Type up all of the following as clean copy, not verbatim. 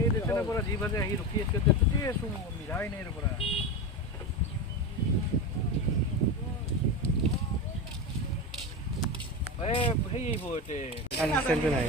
এই দেশৰ পৰা যি বাজে আহি ৰখি আছে তেতে চুম মিলাই নাই পৰা এ হেই বইতে আনছেলতে নাই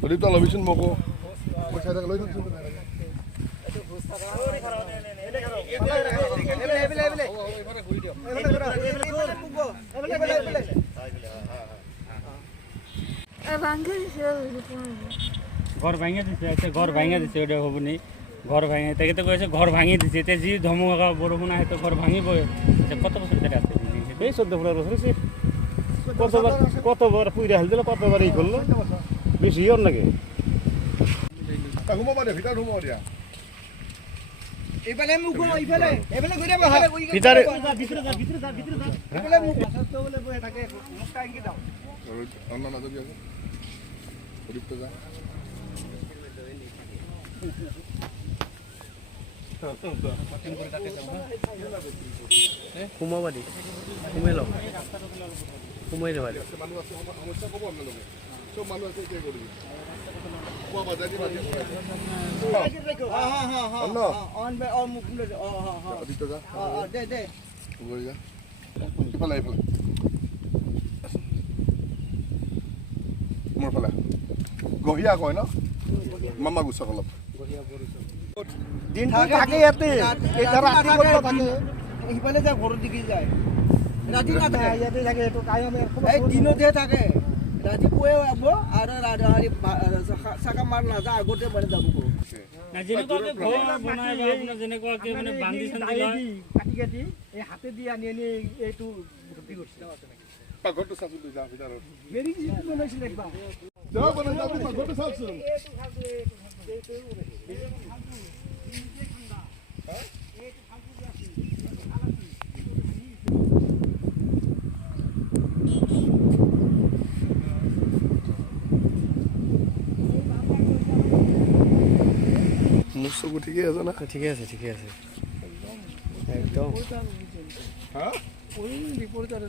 Jadi tak labisin mau kok. Saya ada kalau itu. ঘর ভাঙে দিছে ঘর ভাঙে দিছে ওটা হবনি ঘর ভাঙে তাকে তো কইছে ঘর ভাঙি দিছে তে জি ধমকা বরষুণ আহে তো ঘর ভাঙিব কত বছর ধরে আছে এই 14 বছর হইছে কতবার পুইরা হেল দিল কতবার এই করলো বেশি হন নাকি তা ঘুমো মানে ভিতর ঘুমো দিয়া এবেলে মুখ ঘুমো এবেলে কইরা বসা ভিতরে ভিতরে যা এবেলে মুখ তো বলে বসে থাকে মুখটা ইঙ্গি দাও অন্য না যদি আছে ওদিকটা যা ঘুমাবাদি ঘুমাই লও ঘুমাই যাবা মানুষ আছে সমস্যা কব আপনাদের সব মানুষ আছে কি করবি কোয়া বাজাজি বাজি অন বে অন মুখ লে ওদিকটা যা দে ওই যা ফেলা মোৰ ফালে গহিয়া কয় ন মামা গুছাক অলপ দিন থাকে ইয়াতে এটা রাতি করতে থাকে ইফালে যা ঘর দিকে যায় রাতি না থাকে ইয়াতে থাকে তো কায়মে এই দিনো দে থাকে রাতি পুয়ে আব আর রাতি সাকা মার না যা আগতে মানে যাব না যেনেকুৱাকে ঘৰ বনাই বা আপোনাৰ যেনেকুৱাকে মানে বান্ধি চান্ধি লয় কাটি এই হাতে দি আনি এইটো ভৰ্তি কৰিছে পাকঘৰটো চাচোন যা ভিতৰত মেৰি কি বনাইছিল একবাৰ যা বনাই যা পাকঘৰটো চাচোন মুসুকু ঠিকই আছে না ঠিকই আছে একদম হ্যাঁ ওই রিপোর্টার